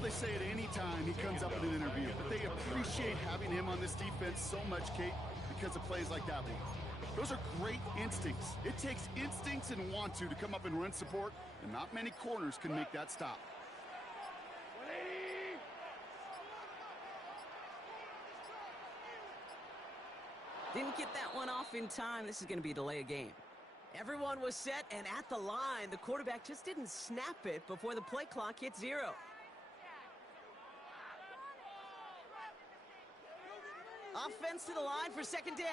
know they say it any time he comes up in an interview, but they appreciate having him on this defense so much, Kate, because of plays like that one. Those are great instincts. It takes instincts and want to come up and run support, and not many corners can make that stop. Didn't get that one off in time. This is going to be a delay of game. Everyone was set and at the line. The quarterback just didn't snap it before the play clock hit 0. Offense to the line for second down.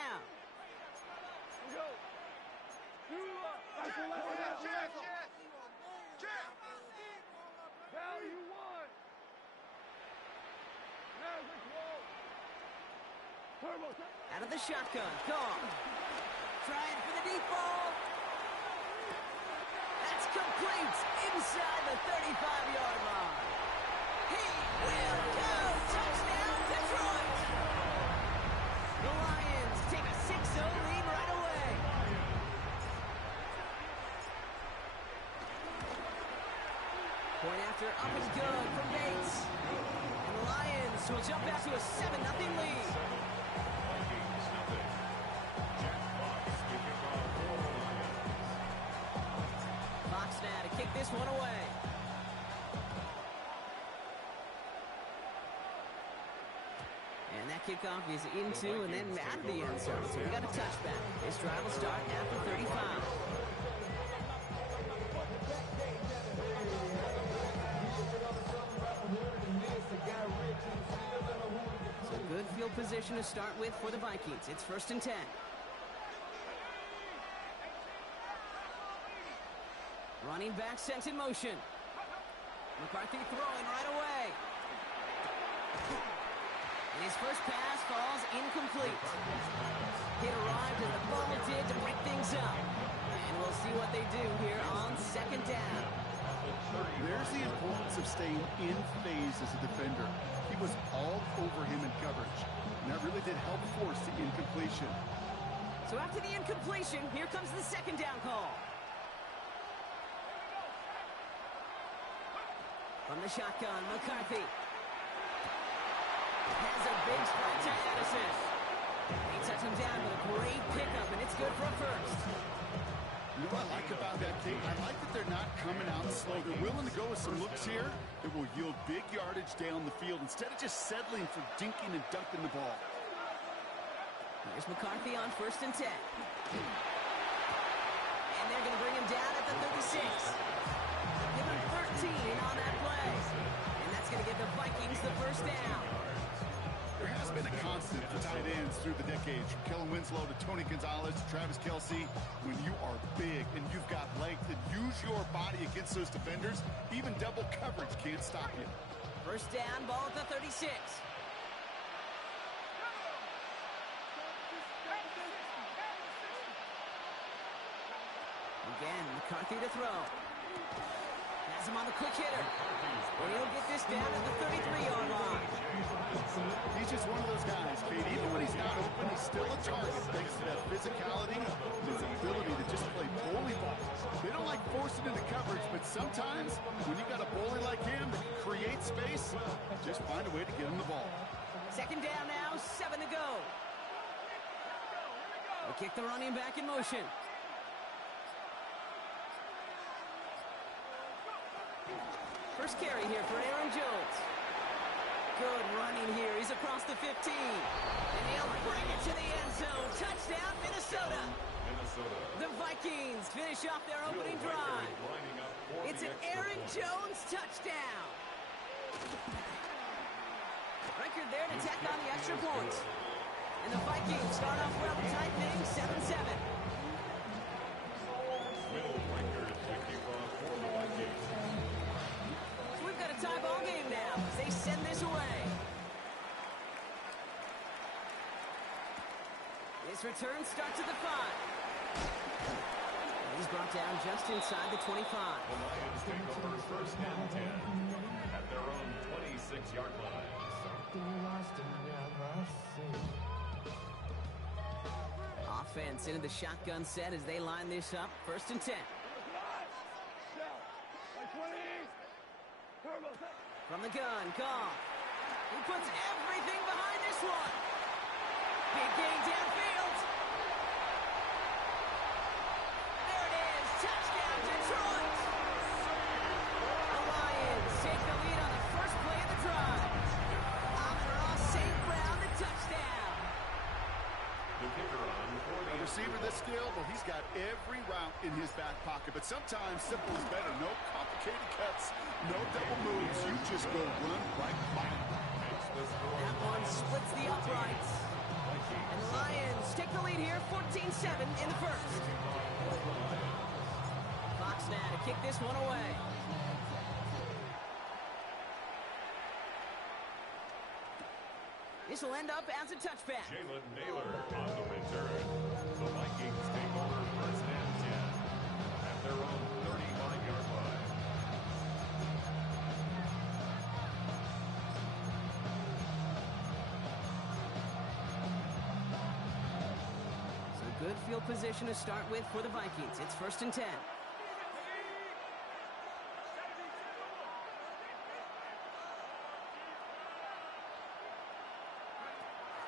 Out of the shotgun, call. Trying for the deep ball. That's complete inside the 35-yard line. He will go. Touchdown, Detroit. The Lions take a 6-0 lead right away. Point after up and good from Bates. And the Lions will jump out to a 7-0 lead. Fox now to kick this one away. And that kickoff is into and then out of the end zone. So we got a touchback. This drive will start after 35. So good field position to start with for the Vikings. It's 1st and 10. Running back sent in motion. McCarthy throwing right away. And his first pass falls incomplete. It arrived as the ball did to break things up. And we'll see what they do here on second down. There's the importance of staying in phase as a defender. He was all over him in coverage. And that really did help force the incompletion. So after the incompletion, here comes the second down call. From the shotgun, McCarthy has a big sprint to Addison. He touched him down with a great pickup, and it's good for a first. You know what I like about that, Kate? I like that they're not coming out slow. They're willing to go with some looks here that will yield big yardage down the field instead of just settling for dinking and dunking the ball. Here's McCarthy on 1st and 10. And they're going to bring him down at the 36. Give him 13 on that play. And that's going to give the Vikings the first down. There has been a constant for tight ends through the decades, from Kellen Winslow to Tony Gonzalez to Travis Kelce. When you are big and you've got length and use your body against those defenders, even double coverage can't stop you. First down, ball at the 36. Again, McCarthy to throw. Has him on the quick hitter. And he'll get this down at the 33-yard line. He's just one of those guys, Kate. Even when he's not open, he's still a target thanks to that physicality and his ability to just play bully ball. They don't like forcing into coverage, but sometimes when you got a bully like him that can create space, just find a way to get him the ball. Second down now, 7 to go. They kick the running back in motion. First carry here for Aaron Jones. Good running here. He's across the 15. And he'll bring it to the end zone. Touchdown, Minnesota. The Vikings finish off their opening drive. It's an Aaron Jones touchdown. Record there to tack on the extra point. And the Vikings start off well, tight thing, 7-7. Tie ball game now as they send this away. This return starts at the 5. He's brought down just inside the 25. The Lions take over first and 10 at their own 26-yard line. Offense into the shotgun set as they line this up. 1st and 10. From the the gun, Goff. He puts everything behind this one. Big gain downfield. There it is. Touchdown, Detroit. The Lions take the lead on the first play of the drive. Amon-Ra St. Brown, the touchdown. The kicker on for A receiver this skilled, well, he's got every route in his back pocket. But sometimes simple is better. No complicated cuts, no double moves. You just go run right by him. That one splits the uprights. And the Lions take the lead here, 14-7 in the first. Fox now to kick this one away. This will end up as a touchback. Jalen Naylor on the return. The Vikings take over first and 10 at their own 35-yard line. So good field position to start with for the Vikings. It's first and 10.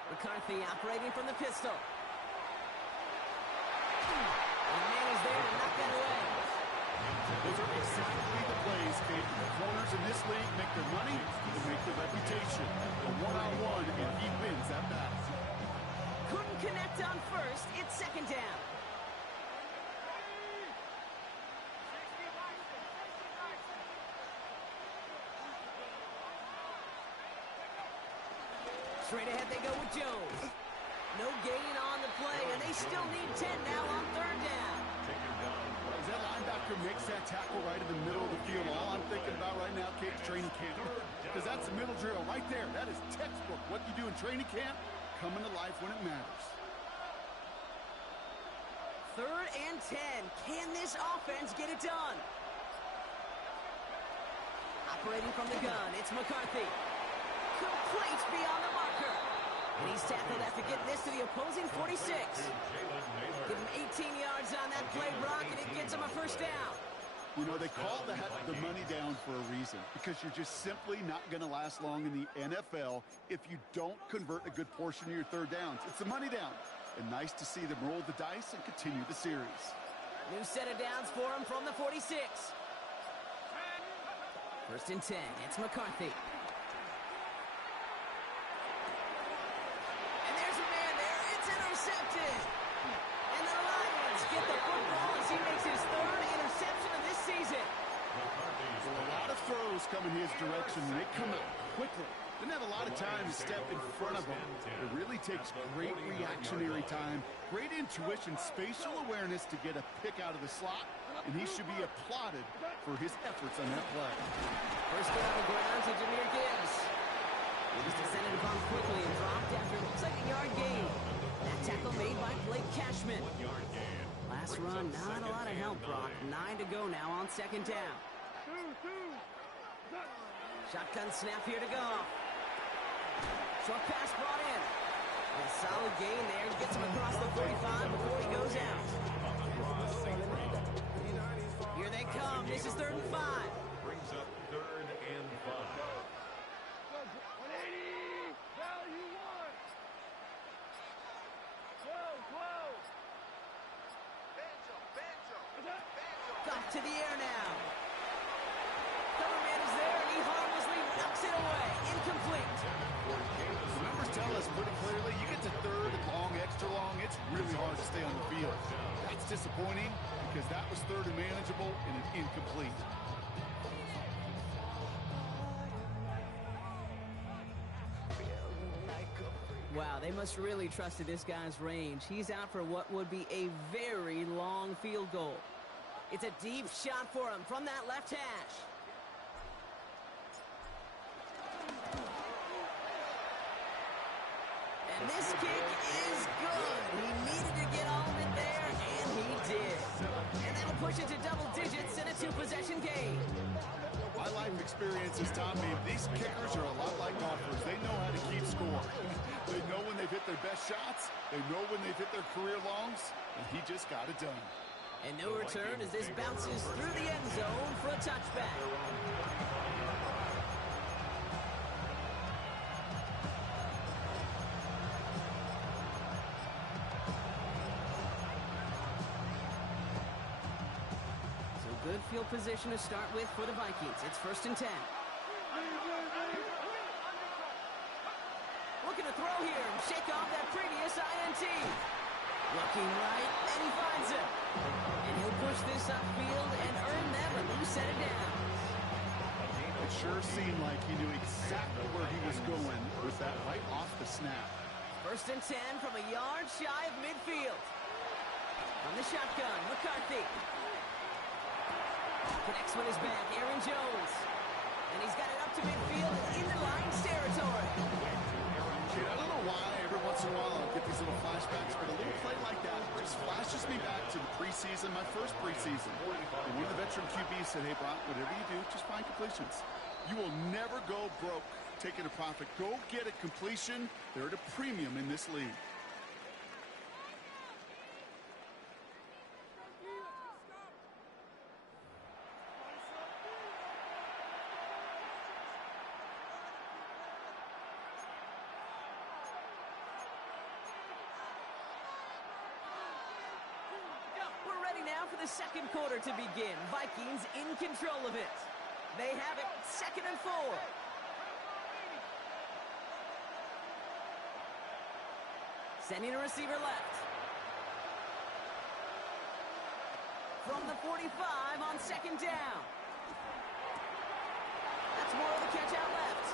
McCarthy operating from the pistol. And the man is there to knock that away. Those are exactly the plays, Kate. The corners in this league make their money and make their reputation. A one-on-one, and he wins that battle. Couldn't connect on first. It's second down. Straight ahead they go with Jones. No gain on the play, and they still need 10 now on third down. As that linebacker makes that tackle right in the middle of the field, all I'm thinking about right now, Kate, is training camp. Because that's the middle drill right there. That is textbook. What you do in training camp, coming to life when it matters. Third and 10. Can this offense get it done? Operating from the gun, it's McCarthy. Complete beyond the marker. And he's tackled after getting this to the opposing 46. Give him 18 yards on that play, Brock, and it gets him a first down. You know, they call that the money down for a reason, because you're just simply not going to last long in the NFL if you don't convert a good portion of your third downs. It's the money down. And nice to see them roll the dice and continue the series. New set of downs for him from the 46. First and 10. It's McCarthy. Intercepted. And the Lions get the football as he makes his third interception of this season. Well, a lot of throws coming his direction. They come up quickly. Didn't have a lot of time to step in front of him. It really takes great reactionary time, great intuition, spatial awareness to get a pick out of the slot, and he should be applauded for his efforts on that play. First down on the ground to Jahmyr Gibbs. He was descended upon quickly and dropped after it looks like a yard gain. That tackle made by Blake Cashman. Last run, not a lot of help, Brock. 9 to go now on second down. Shotgun snap here to go. Short pass brought in. A solid gain there. He gets him across the 45 before he goes out. Here they come. This is 3rd and 5. Brings up 3rd and 5. Got to the air now. Coverman is there, and he harmlessly knocks it away. Incomplete. The numbers tell us pretty clearly, you get to 3rd and long, extra long, it's really hard to stay on the field. That's disappointing because that was 3rd and manageable and an incomplete. Wow, they must really trusted this guy's range. He's out for what would be a very long field goal. It's a deep shot for him from that left hash. And this kick is good. He needed to get all of it there, and he did. And that'll push it to double digits in a 2-possession game. My life experience has taught me these kickers are a lot like golfers. They know how to keep score. They know when they've hit their best shots. They know when they've hit their career longs, and he just got it done. And no return as this bounces through the end zone for a touchback. field position to start with for the Vikings. It's 1st and 10. Looking to throw here and shake off that previous INT. Looking right, and he finds it. And he'll push this upfield and earn them a new set of downs. It sure seemed like he knew exactly where he was going with that right off the snap. 1st and 10 from a yard shy of midfield. On the shotgun, McCarthy. Connects with his back, Aaron Jones. And he's got it up to midfield and into Lions territory. Kid, I don't know why every once in a while I'll get these little flashbacks, but a little play like that just flashes me back to the preseason, my first preseason. And one of the veteran QBs said, hey, Brock, whatever you do, just find completions. You will never go broke taking a profit. Go get a completion. They're at a premium in this league. We're ready now for the second quarter to begin. Vikings in control of it. They have it 2nd and 4. Sending a receiver left. From the 45 on 2nd down. That's more of the catch out left.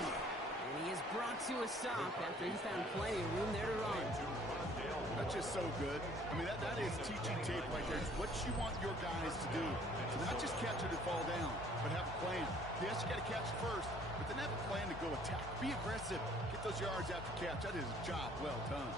And he is brought to a stop after he found plenty of room there to run. That's just so good. I mean, that is teaching tape right there. It's what you want your guys to do. To not just catch it and fall down, but have a plan. Yes, you got to catch it first, but then have a plan to go attack. Be aggressive. Get those yards after catch. That is a job well done.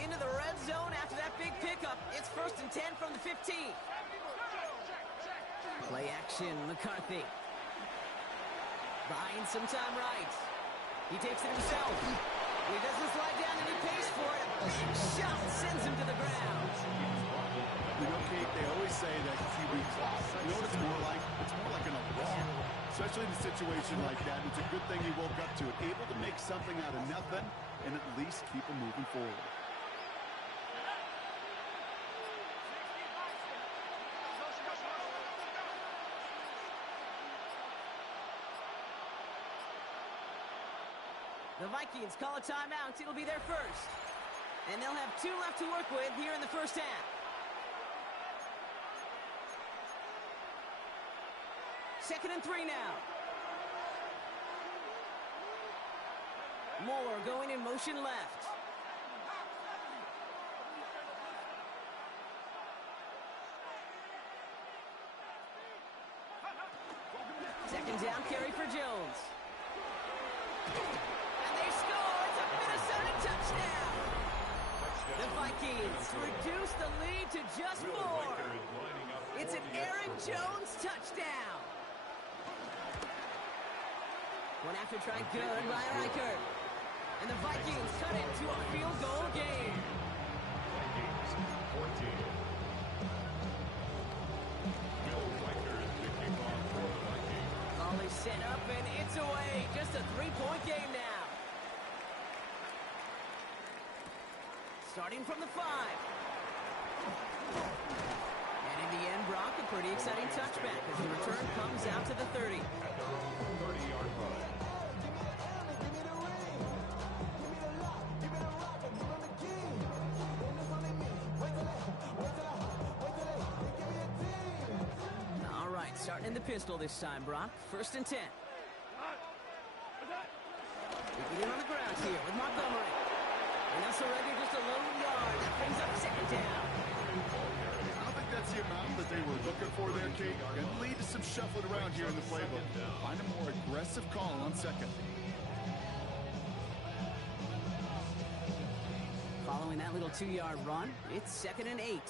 Into the red zone after that big pickup. It's 1st and 10 from the 15. Play action, McCarthy. Buying some time right. He takes it himself. He doesn't slide down and he pays for it. Shot sends him to the ground. You know, Kate, they always say that QB clock. You know what it's more like? It's more like an alarm. Especially in a situation like that. It's a good thing he woke up to it. Able to make something out of nothing and at least keep him moving forward. The Vikings call a timeout. It'll be their first. And they'll have 2 left to work with here in the first half. 2nd and 3 now. Moore going in motion left. Second down carry for Jones. And they score. It's a Minnesota touchdown. The Vikings reduce the lead to just 4. It's an Aaron Jones touchdown. One after try good by Reichert. And the Vikings cut it to a field goal game. Vikings 14. Bill Reichert picking off for the Vikings. Ball is set up and it's away. Just a 3-point game now. Starting from the 5. And in the end, Brock, a pretty exciting touchback as the return comes out to the 30. At their own 30-yard line. All right, starting in the pistol this time, Brock. 1st and 10. We get in on the ground here with Montgomery. And they'll surrender just a lone yard. That brings up 2nd down. I don't think that's the amount that they were looking for there, Kate. And lead to some shuffling around here in the playbook. Find a more aggressive call on 2nd. Following that little 2-yard run, it's 2nd and 8.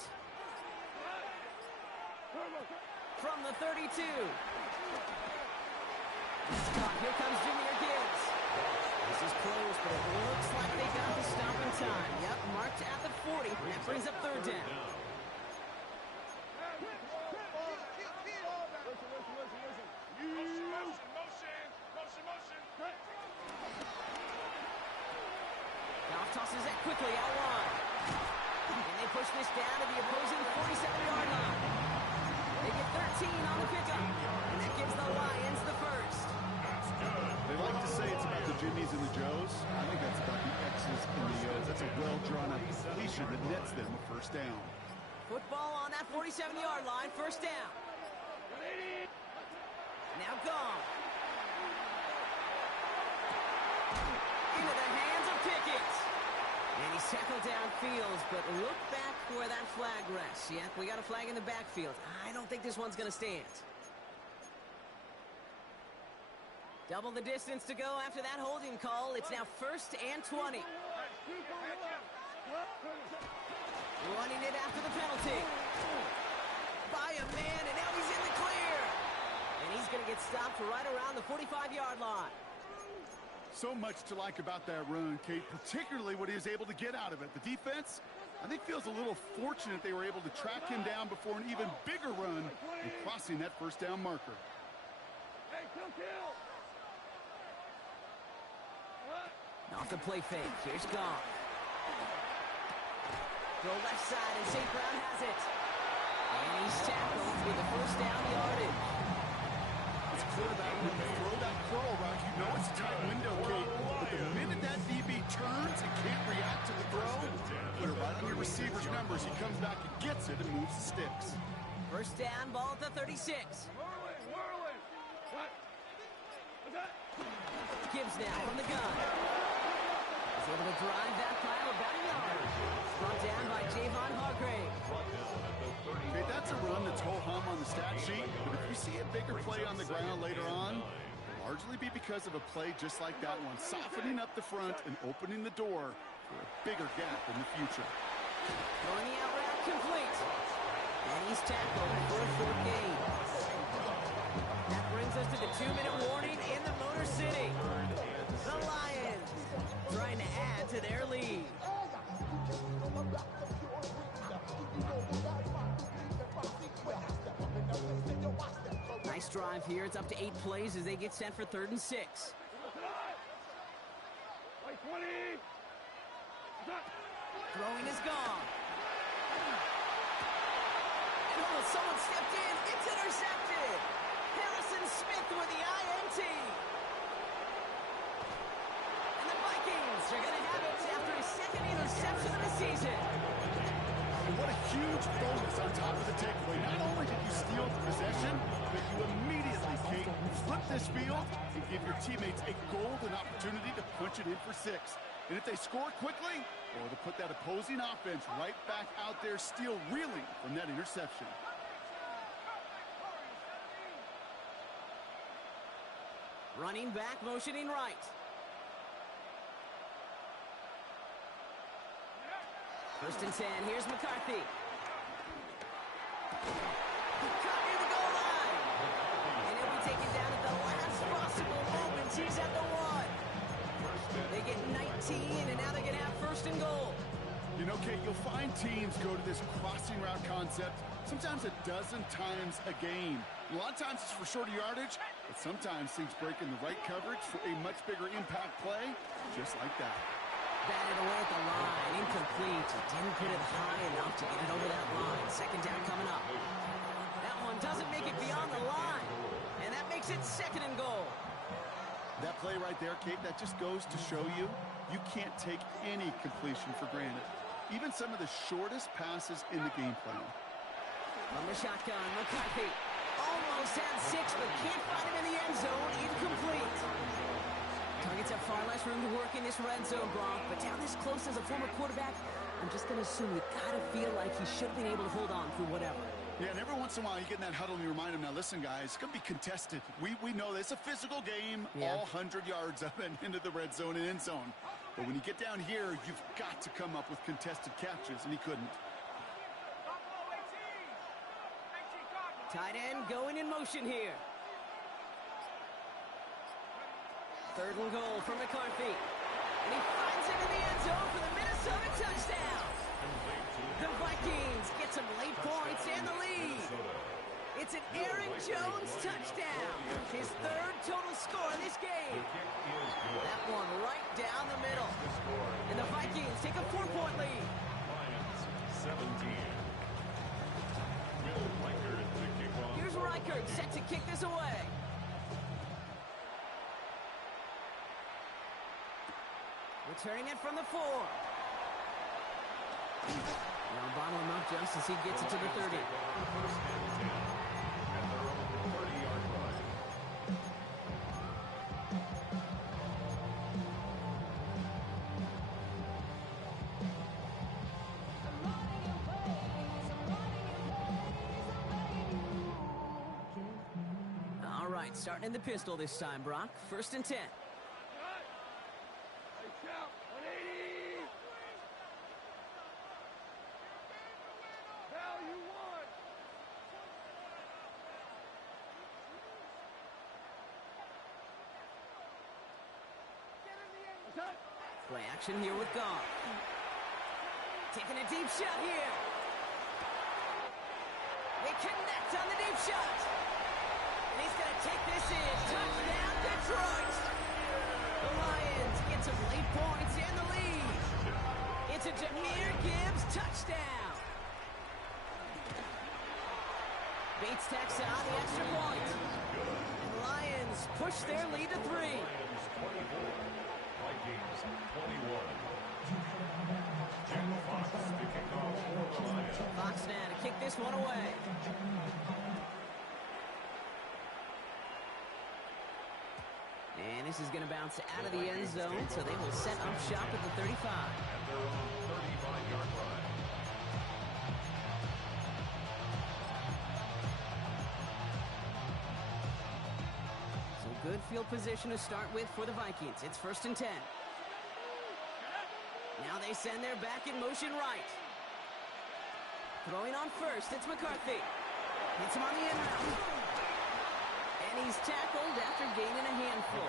From the 32. It's caught. Here comes Jahmyr Gibbs. This is close, but it looks like they got the stop in time. Yep, marked at the 40. That brings up third down. Goff tosses it quickly out wide. And they push this down to the opposing 47-yard line. They get 13 on the pickup. And that gives the Lions the first. They like to say it's about the Jimmies and the Joes. I think that's about the X's and the O's. That's a well-drawn-up completion that nets them a first down. Football on that 47-yard line, first down. Now gone. Into the hands of Pickett. And he's tackled downfield, but look back where that flag rests. Yeah, we got a flag in the backfield. I don't think this one's going to stand. Double the distance to go after that holding call. It's now 1st and 20. Running it after the penalty. By a man, and now he's in the clear. And he's going to get stopped right around the 45-yard line. So much to like about that run, Kate, particularly what he was able to get out of it. The defense, I think, feels a little fortunate they were able to track him down before an even bigger run and crossing that first down marker. Off the play fake. Here's Goff. Throw left side, and St. Brown has it. And he's tackled with the first down yardage. It's clear that when you throw that curl route, you know it's a tight window, Kate. But the minute that DB turns and can't react to the throw, put it right on your receiver's numbers. He comes back and gets it and moves the sticks. First down, ball at the 36. Gibbs now from the gun. He's able to drive that pile about a yard. Brought down by Javon Hargrave. Okay, that's a run that's ho-hum on the stat sheet, but if you see a bigger play on the ground later on, it'll largely be because of a play just like that one, softening up the front and opening the door for a bigger gap in the future. Throwing the out route complete. And he's tackled for a 4th gain. That brings us to the 2-minute warning in the Motor City. The Lions trying to add to their lead. Nice drive here. It's up to 8 plays as they get set for 3rd and 6. Throwing is gone. Oh, someone stepped in. It's intercepted. Harrison Smith with the INT. And the Vikings are going to have it after his 2nd interception of the season. And what a huge bonus on top of the takeaway. Not only did you steal the possession, but you immediately, Kate, flip this field and give your teammates a golden opportunity to punch it in for 6. And if they score quickly, or to put that opposing offense right back out there still reeling from that interception. Running back, motioning right. First and 10, here's McCarthy. Caught near the goal line. And he'll be taken down at the last possible moment. He's at the 1. They get 19, and now they're going to have 1st and goal. You know, Kate, you'll find teams go to this crossing route concept sometimes a dozen times a game. A lot of times it's for shorter yardage, but sometimes things break in the right coverage for a much bigger impact play, just like that. Batted away at the line, incomplete. Didn't put it high enough to get it over that line. 2nd down coming up. That one doesn't make it beyond the line, and that makes it 2nd and goal. That play right there, Kate, that just goes to show you, you can't take any completion for granted. Even some of the shortest passes in the game plan. From the shotgun, McCarthy almost had 6, but can't find him in the end zone. Incomplete. Targets have far less room to work in this red zone, Brock, but down this close as a former quarterback, I'm just going to assume you got to feel like he should have been able to hold on through whatever. Yeah, and every once in a while you get in that huddle and you remind him, now listen, guys, it's going to be contested. We know this. It's a physical game, all 100 yards up and into the red zone and end zone. But when you get down here, you've got to come up with contested catches, and he couldn't. Tight end going in motion here. Third and goal for McCarthy. And he finds it in the end zone for the Minnesota touchdown. The Vikings get some late points and the lead. It's an Aaron Jones touchdown. His third total score in this game. That one right down the middle. And the Vikings take a 4-point lead. Lions 17. Will Reichard to kick off. Here's Reichard set to kick this away. Returning it from the 4. Now bottle him up just as he gets it to the 30. First and 10 at their own 30-yard line. All right, starting in the pistol this time, Brock. First and 10. Play action here with Goff. Taking a deep shot here. They connect on the deep shot. And he's going to take this in. Touchdown, Detroit. The Lions get some late points and the lead. It's a Jahmyr Gibbs touchdown. Bates tacks on the extra point. And the Lions push their lead to 3. Lions 24. Vikings 21. Jack Fox to kick off for the Lions. Fox now to kick this one away. And this is going to bounce out of the end zone, so they will set up shop at the 35. At their own 35-yard line. So good field position to start with for the Vikings. It's first and 10. Now they send their back in motion right. Throwing on first, it's McCarthy. Hits him on the end route. And he's tackled after gaining a handful.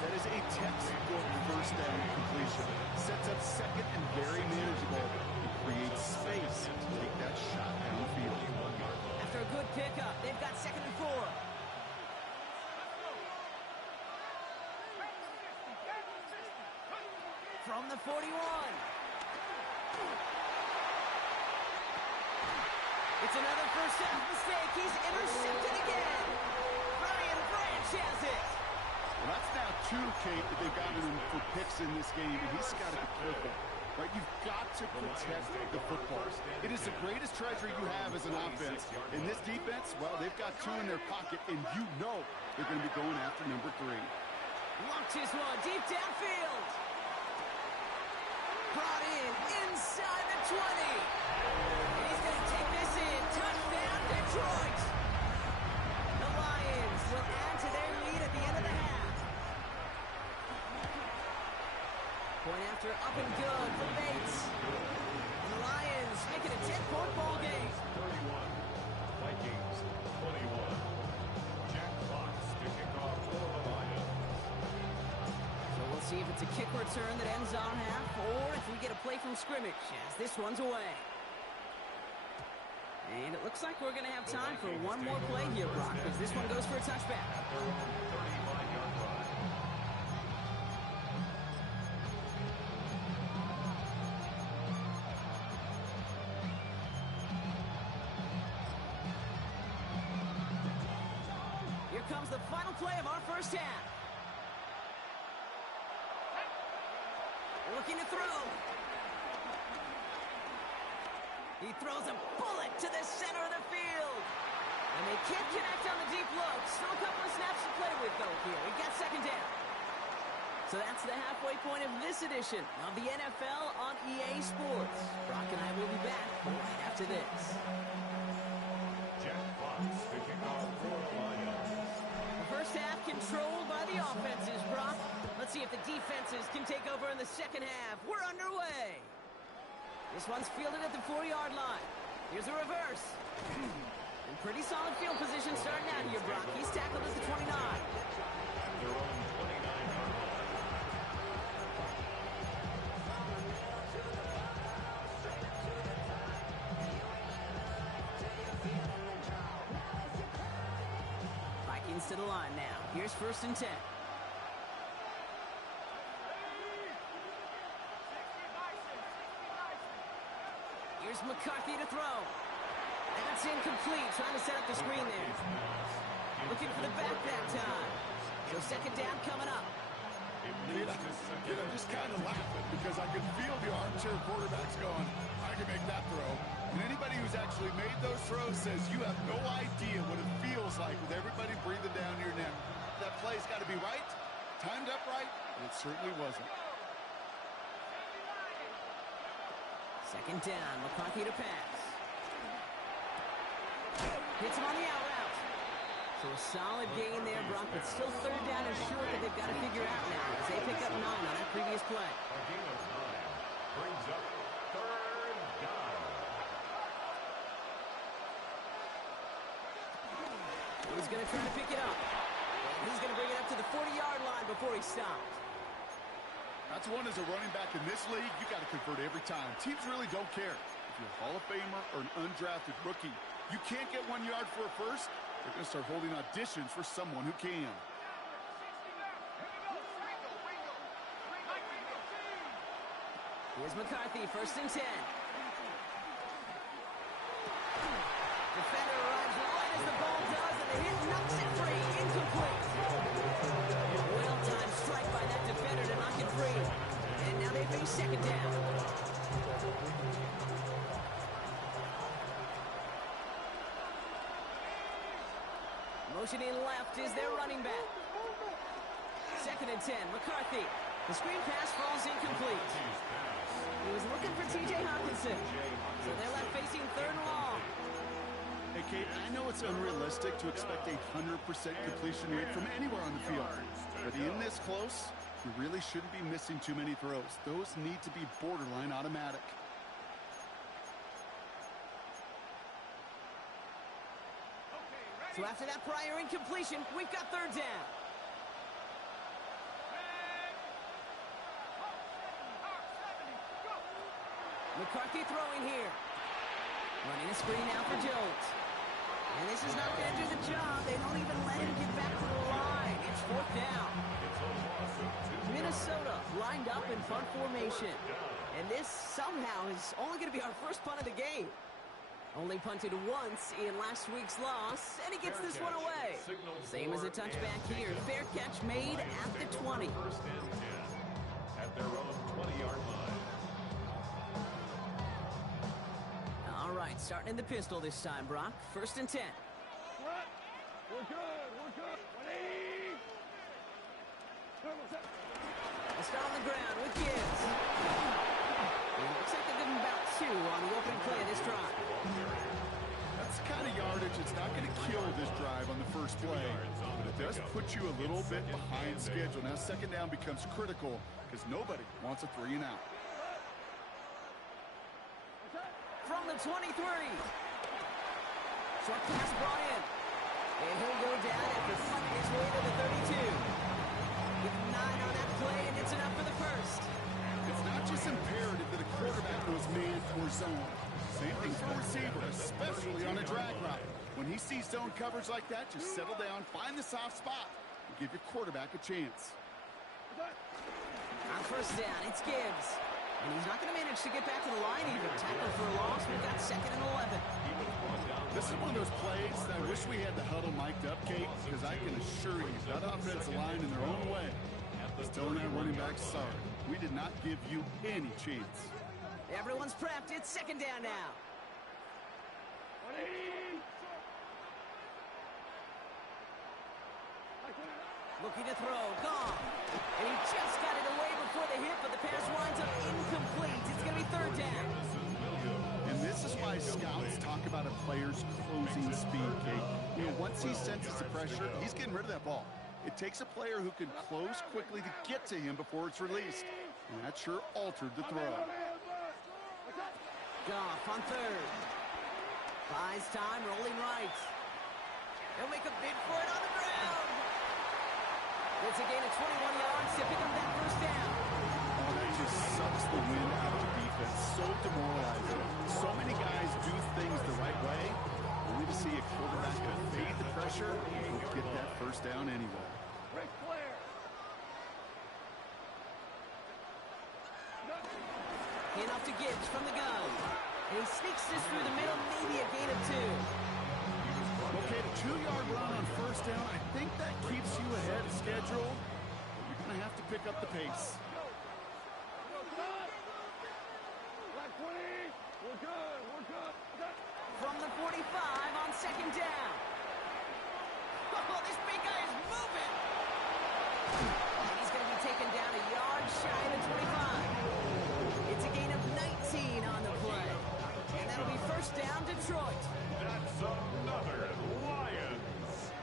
That is a textbook first down completion. Sets up second and very manageable. It creates space to take that shot downfield. After a good pickup, they've got second and 4. From the 41. It's another first half mistake. He's intercepted again. Brian Branch has it. Well, that's now 2, Kate, that they've gotten him for picks in this game, and he's got to be careful. Right? You've got to protect the football. It is the greatest treasure you have as an offense. In this defense, well, they've got 2 in their pocket, and you know they're going to be going after number 3. Launches one deep downfield. Brought in inside the 20. And he's going to take this in. Touchdown, Detroit. The Lions will add to their lead at the end of the half. Point after up and good for Bates. And the Lions make it a 10-point ball game. 31. Vikings 21. Jack Fox to kick off for the Lions. So we'll see if it's a kick return that ends on half, or if we get a play from scrimmage as this one's away. And it looks like we're going to have time for one more play here, Brock, because this one goes for a touchback. At their own 35-yard line. Here comes the final play of our first half. Looking to throw. He throws a bullet to the center of the field. And they can't connect on the deep look. Still a couple of snaps to play with, though, here. He got second down. So that's the halfway point of this edition of the NFL on EA Sports. Brock and I will be back right after this. Jack Fox to kick off for the Lions. The first half controlled by the offenses, Brock. Let's see if the defenses can take over in the second half. We're underway. This one's fielded at the 4-yard line. Here's a reverse. And pretty solid field position starting out here, Brock. He's tackled at the 29. At their own 29. runs to the line now. Here's 1st and 10. Here's McCarthy to throw. That's incomplete. Trying to set up the screen there. Looking for the back that time. So 2nd down coming up. I'm just kind of laughing because I can feel the armchair quarterbacks going, I can make that throw. And anybody who's actually made those throws says you have no idea what it feels like with everybody breathing down your neck. That play's got to be right, timed up right, and it certainly wasn't. 2nd down, McCarthy to pass. Hits him on the out route. So a solid gain there, Brock, but still 3rd down and short that they've got to figure out now as they pick up 9 on that previous play. A gain of 9 brings up 3rd down. He's going to try to pick it up. And he's going to bring it up to the 40-yard line before he stops. That's one as a running back in this league, you got to convert every time. Teams really don't care. If you're a Hall of Famer or an undrafted rookie, you can't get 1 yard for a first, they're going to start holding auditions for someone who can. Here's McCarthy, 1st and 10. Defender arrives right as the ball does, and the hit knocks it free. Incomplete. Well-timed strike by that defender to knock it free. And now they face 2nd down. Motioning left is their running back. 2nd and 10, McCarthy. The screen pass falls incomplete. He was looking for T.J. Hawkinson. So they're left facing 3rd and long. Hey, Kate, I know it's unrealistic to expect a 100% completion rate from anywhere on the field. But in this close, you really shouldn't be missing too many throws. Those need to be borderline automatic. So after that prior incompletion, we've got 3rd down. McCarthy throwing here. Running a screen now for Jones. And this is not going to do the job. They don't even let him get back to the line. It's 4th down. Minnesota lined up in punt formation. And this somehow is only going to be our first punt of the game. Only punted once in last week's loss, and he gets this one away. Same as a touchback here. Fair catch made at the 20. 1st and 10 at their own 20-yard line. All right, starting in the pistol this time, Brock. 1st and 10. We're good. We're good. 180. They'll start on the ground with Gibbs. It looks like they'll give him about 2 on the opening play of this drive. That's the kind of yardage it's not going to kill this drive on the first play, but it does put you a little bit behind schedule. Now 2nd down becomes critical because nobody wants a 3 and out. From the 23. Short pass brought in. And he'll go down after fighting his way to the 32. With 9 on that play, and it's enough for the first. It's not just imperative that a quarterback knows man or zone. Same thing for a receiver, especially on a drag route. When he sees zone coverage like that, just settle down, find the soft spot, and give your quarterback a chance. On 1st down, it's Gibbs. And he's not going to manage to get back to the line even. Tackle for a loss. We've got 2nd and 11. This is one of those plays that I wish we had the huddle mic'd up, Kate, because I can assure you that offensive line in their own way is telling that running back, sorry, we did not give you any chance. Everyone's prepped. It's 2nd down now. 180. Looking to throw. Gone. And he just got it away before the hit, but the pass winds up incomplete. It's going to be 3rd down. And this is why scouts talk about a player's closing speed, Kate. You know, once he senses the pressure, he's getting rid of that ball. It takes a player who can close quickly to get to him before it's released. And that sure altered the throw. Goff on 3rd. Buys time, rolling right. He'll make a bid for it on the ground. It's a gain of 21 yards to pick up that 1st down. Oh, that just sucks the wind out of the defense. So demoralizing. So many guys do things the right way, only to see a quarterback evade the pressure and get that 1st Hand off to Gibbs from the gun. And he sneaks this through the middle, maybe a gain of 2. Okay, the 2-yard run on first down, I think that keeps you ahead of schedule. You're going to have to pick up the pace. Black 20. We're good. We're good. From the 45 on second down. Oh, this big guy is moving. And he's going to be taken down a yard shy of the 25. It's a gain of 19 on the play. And that'll be first down, Detroit. That's another Lions.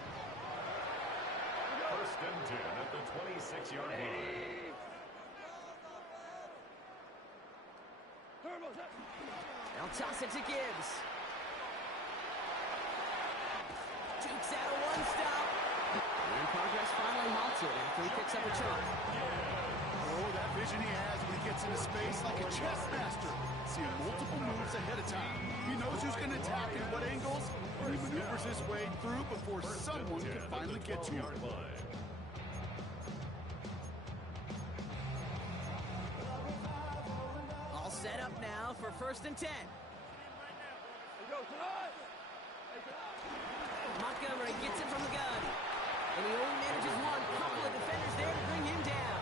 First and 10 at the 26-yard line. They'll toss it to Gibbs. Dukes out a one-stop. And progress finally halted after he picks up a chunk. Oh, that vision he has when he gets into space like a chess master. Seeing multiple moves ahead of time. He knows who's going to attack and what angles, and he maneuvers his way through before someone can finally get to him. All set up now for first and 10. Montgomery gets it from the gun. And he only manages one. Couple of defenders there to bring him down.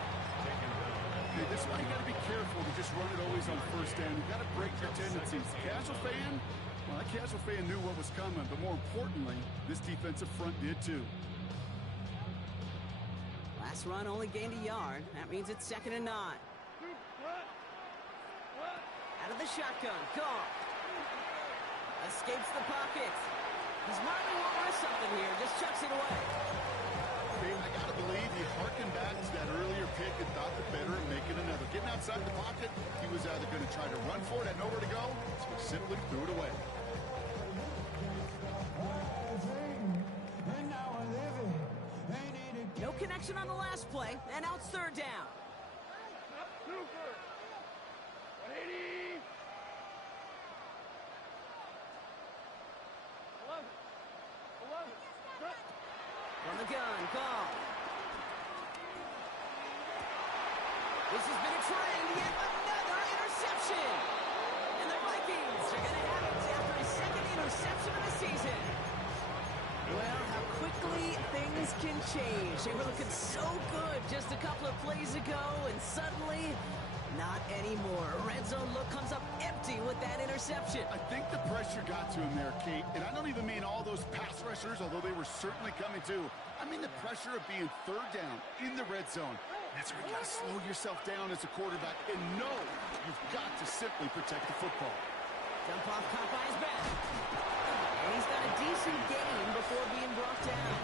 Okay, this is why you got to be careful to just run it always on first down. You got to break your tendencies. Casual fan, well, that casual fan knew what was coming, but more importantly, this defensive front did too. Last run only gained a yard. That means it's second and 9. Out of the shotgun, Goff. Escapes the pocket. He's marking over something here. Just chucks it away. Okay, I got to believe he harkened back to that earlier pick and thought the better of making another. Getting outside the pocket, he was either going to try to run for it, had nowhere to go, so he simply threw it away. No connection on the last play, and now it's third down. Super. 180. 11. From the gun, Goff. This has been a trend, yet another interception. And the Vikings are going to have it after his second interception of the season. Well, how quickly things can change. They were looking so good just a couple of plays ago, and suddenly, not anymore. Red zone look comes up empty with that interception. I think the pressure got to him there, Kate, and I don't even mean all those pass rushers, although they were certainly coming too. I mean the pressure of being third down in the red zone. That's where you got to slow yourself down as a quarterback and know you've got to simply protect the football. Jump off caught by his back. And he's got a decent gain before being brought down.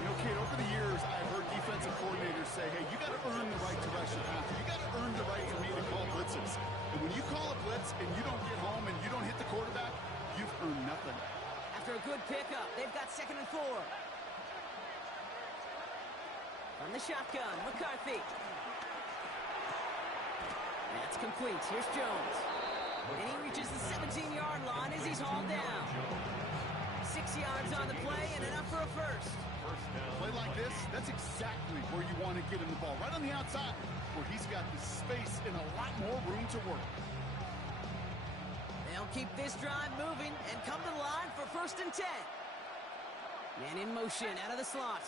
You know, Kate, over the years, I've heard defensive coordinators say, hey, you got to earn the right to rush the passer. You got to earn the right for me to call blitzes. And when you call a blitz and you don't get home and you don't hit the quarterback, you've earned nothing. After a good pickup, they've got second and 4. From the shotgun, McCarthy. That's complete. Here's Jones. And he reaches the 17-yard line as he's hauled down. 6 yards on the play and enough for a first. Play like this, that's exactly where you want to get him the ball. Right on the outside, where he's got the space and a lot more room to work. They'll keep this drive moving and come to the line for first and 10. Man in motion out of the slot.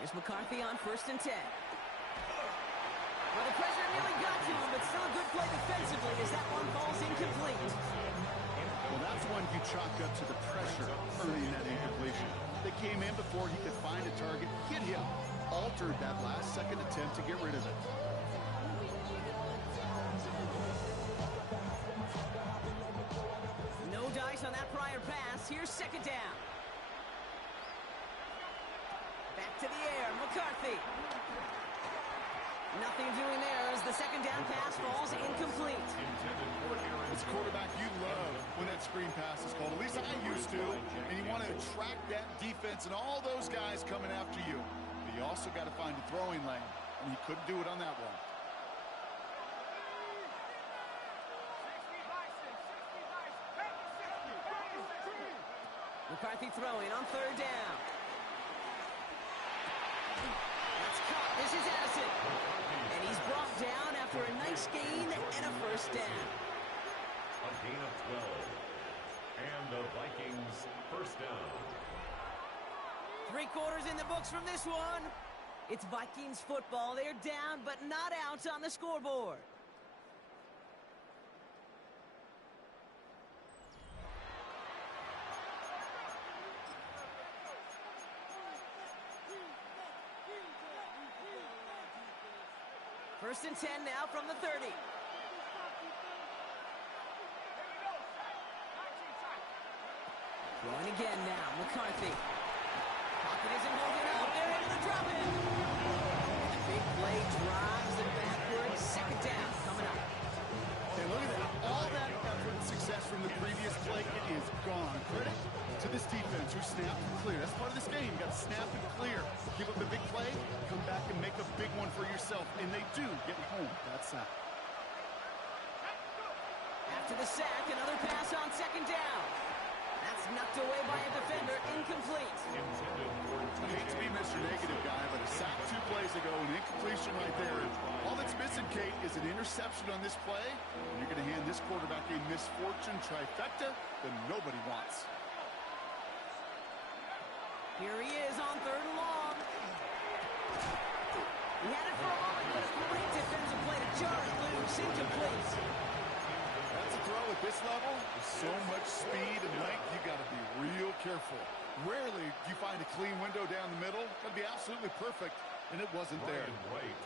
Here's McCarthy on first and 10. Well, the pressure nearly got to him, but still a good play defensively as that one falls incomplete. Well, that's one you chalk up to the pressure earning that incompletion. They came in before he could find a target, hit him, altered that last-second attempt to get rid of it. No dice on that prior pass. Here's second down. Back to the air, McCarthy. Nothing doing there as the second down pass falls incomplete. As a quarterback, you love when that screen pass is called. At least I used to. And you want to attract that defense and all those guys coming after you. But you also got to find a throwing lane. And he couldn't do it on that one. McCarthy throwing on third down. That's caught. This is Addison. And he's brought down after a nice first down. A gain of 12. And the Vikings first down. 3 quarters in the books from this one. It's Vikings football. They're down, but not out on the scoreboard. First and 10 now from the 30. Throwing again now, McCarthy. Pocket isn't holding up. They're into the drop-in. The big play drives it backwards. Second down coming up. And look at that. All that effort and success from the previous play, it is gone. Credit to this defense who snapped and clear. That's part of this game. You got to snap and clear. Give up a big play, come back and make a big one for yourself. And they do get home that sack. After the sack, another pass on second down. That's knocked away by a defender, incomplete. I hate to be Mr. Negative guy, but a sack 2 plays ago, an incompletion right there. All that's missing, Kate, is an interception on this play. And you're going to hand this quarterback a misfortune trifecta that nobody wants. Here he is on 3rd and long. He had it for a moment, but a great defensive play to jar it loose, incomplete. That's a throw at this level. With so much speed and length, you got to be real careful. Rarely do you find a clean window down the middle. That'd be absolutely perfect, and it wasn't there.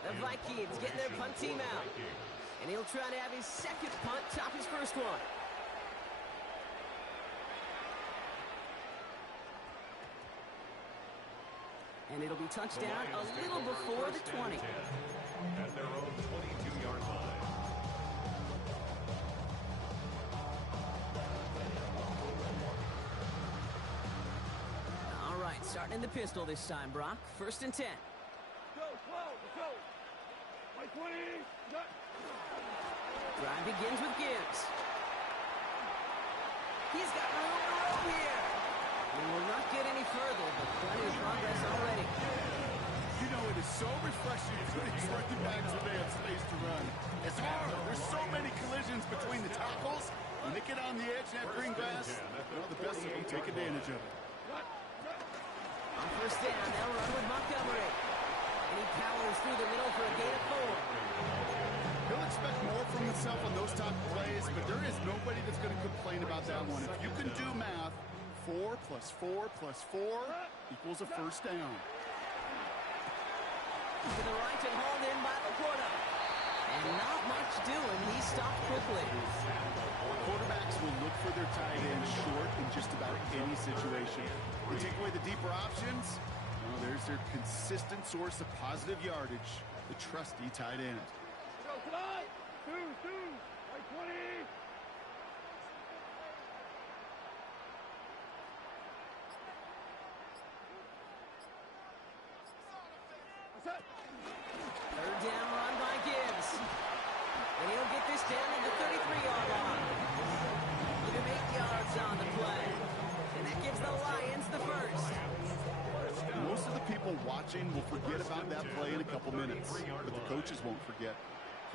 The Vikings getting their punt team out. And he'll try to have his second punt top his first one. And it'll be touchdown a little before the 20. At their own 22-yard line. All right, starting in the pistol this time, Brock. First and 10. Go, go. Mike 20. Drive begins with Gibbs. He's got room to roam here. We will not get any further, but plenty of progress already. You know, it is so refreshing for these running backs when they have space to run. It's hard. There's so many collisions between the tackles. When they get on the edge and have green grass, the best of them take advantage of it. On first down, they'll run with Montgomery. And he powers through the middle for a gain of 4. He'll expect more from himself on those type of plays, but there is nobody that's going to complain about that one. If you can do math, 4 plus 4 plus 4 equals a first down. To the right and hauled in by Laporta. And not much doing. He stopped quickly. Quarterbacks will look for their tight end short in just about any situation. They take away the deeper options. Well, there's their consistent source of positive yardage, the trusty tight end. Go, fly. 2, Mike 20. Third down run by Gibbs. And he'll get this down at the 33-yard line. Give him 8 yards on the play. And that gives the Lions the first. Most of the people watching will forget about that play in a couple minutes, but the coaches won't forget.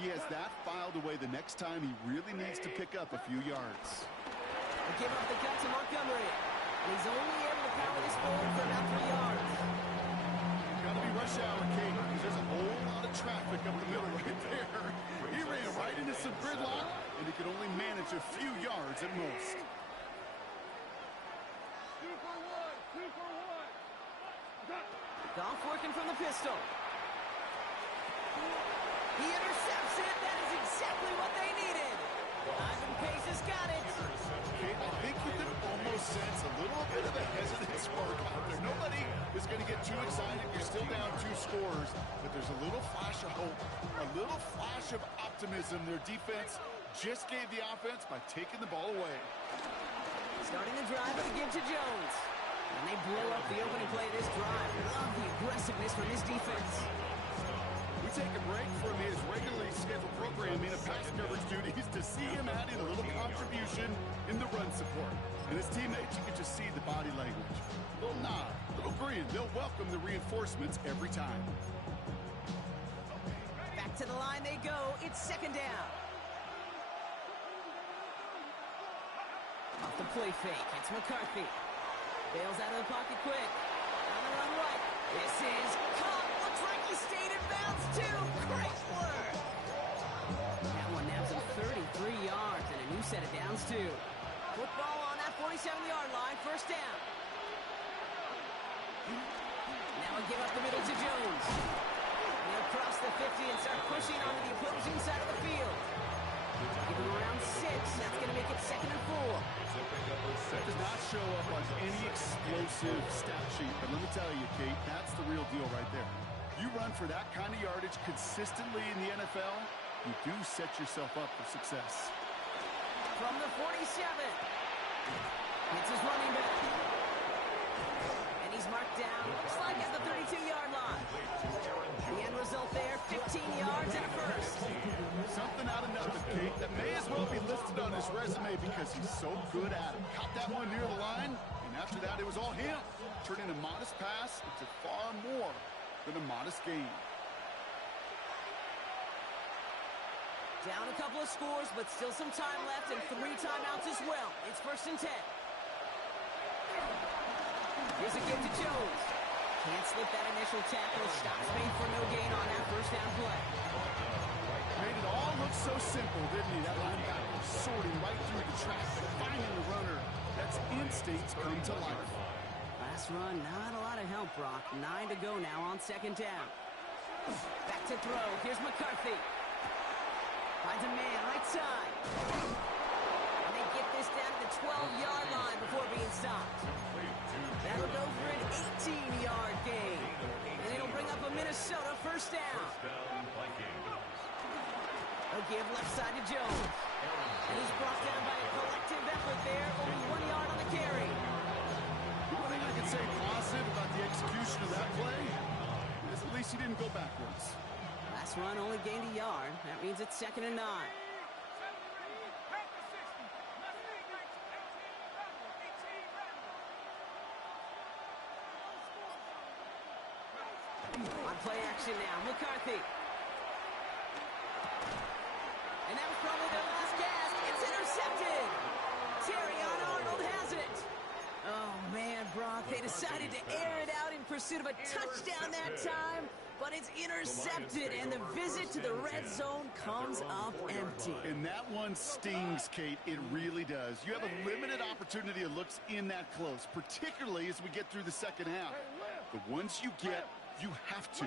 He has that filed away the next time he really needs to pick up a few yards. They give up the cut to Montgomery. And he's only able to power this forward for about 3 yards. Got to be rush hour, Kate, because there's a whole lot of traffic up the middle right there. He ran right into some gridlock, and he could only manage a few yards at most. 2 for 1. 2 for 1. Goff working from the pistol. He intercepts it. That is exactly what they needed. Ivan Pace has got it. Kate, I think you can almost sense a little bit of a hesitant spark out there. Nobody is going to get too excited. You're still down 2 scores, but there's a little flash of hope, a little flash of optimism. Their defense just gave the offense by taking the ball away. Starting the drive with a give to Jones. And they blow up the opening play of this drive. Love the aggressiveness from this defense. We take a break from his regularly scheduled programming of pass coverage duties to see him add in a little contribution in the run support. And his teammates, you can just see the body language. A little nod, a little grin. They'll welcome the reinforcements every time. Back to the line they go. It's second down. Off the play fake, it's McCarthy. Bails out of the pocket quick. On the run right. This is caught. Looks like he stayed in bounds too. Great work. That one nabs him 33 yards and a new set of downs too. Football on that 47-yard line, first down. Now a give up the middle to Jones. They'll cross the 50 and start pushing onto the opposing side of the field. Give him around 6. That's going to make it 2nd and 4. That does not show up on any explosive stat sheet, but let me tell you, Kate, that's the real deal right there. You run for that kind of yardage consistently in the NFL, you do set yourself up for success. From the 47. Hits his running back. And he's marked down, looks like at the 32-yard line. The end result there, 15 yards and a first. Something out of nothing, Kate, that may as well be listed on his resume because he's so good at it. Caught that one near the line, and after that it was all him. Turning a modest pass into far more than a modest gain. Down a couple of scores, but still some time left and 3 timeouts as well. It's 1st and 10. Here's a give to Jones. Can't slip that initial tackle. Stops made for no gain on that first down play. Made it all look so simple, didn't he? That linebacker sorting right through the traffic, finding the runner. That's instincts come to life. Last run, not a lot of help, Brock. 9 to go now on 2nd down. Back to throw. Here's McCarthy. Finds a man, right side. And they get this down to the 12-yard line before being stopped. That'll go for an 18-yard gain. And it'll bring up a Minnesota first down. A give left side to Jones. And he's brought down by a collective effort there. Only 1 yard on the carry. The one thing I can say positive about the execution of that play is at least he didn't go backwards. Last run only gained a yard. That means it's 2nd and 9. On play action now, McCarthy. And that was probably their last gasp. It's intercepted. Terrion Arnold has it. Oh, man, Brock, they decided to air it out in pursuit of a touchdown that time, but it's intercepted, and the visit to the red zone comes up empty. And that one stings, Kate. It really does. You have a limited opportunity of looks in that close, particularly as we get through the second half. The ones you get, you have to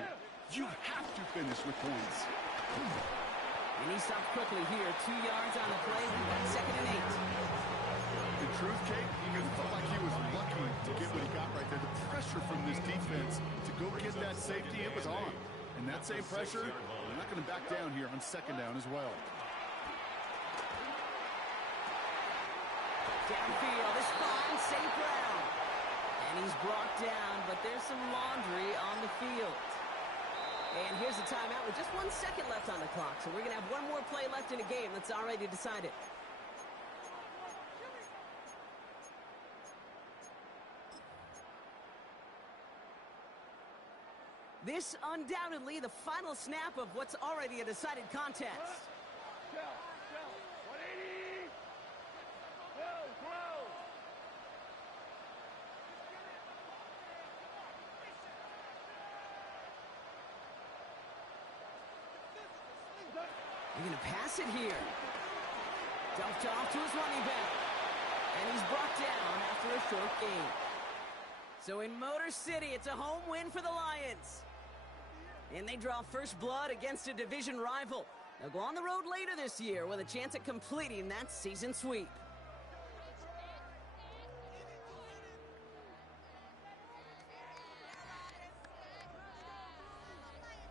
finish with points. And he stopped quickly here. 2 yards on the play. 2nd and 8. In truth, Kate, it felt like he was lucky to get what he got right there. The pressure from this defense to go get that safety, it was on. And that same pressure, they're not going to back down here on 2nd down as well. Downfield is fine. St. Brown. And he's brought down, but there's some laundry on the field. And here's a timeout with just 1 second left on the clock. So we're going to have one more play left in a game that's already decided. This undoubtedly the final snap of what's already a decided contest. 180. Go. They're going to pass it here. Dumped off to his running back. And he's brought down after a short gain. So in Motor City, it's a home win for the Lions. And they draw first blood against a division rival. They'll go on the road later this year with a chance at completing that season sweep.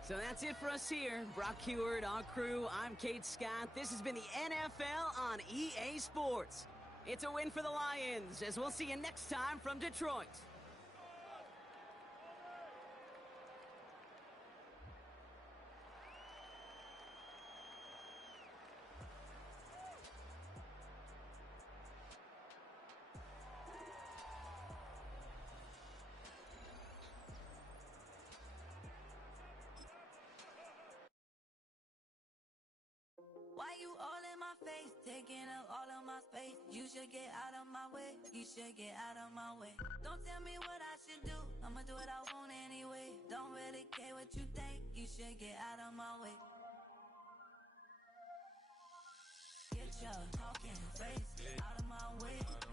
So that's it for us here. Brock Huard, our crew, I'm Kate Scott. This has been the NFL on EA Sports. It's a win for the Lions, as we'll see you next time from Detroit. Why you all in my my face, taking up all of my space. You should get out of my way, you should get out of my way. Don't tell me what I should do, I'ma do what I want anyway. Don't really care what you think, you should get out of my way. Get your talking face out of my way.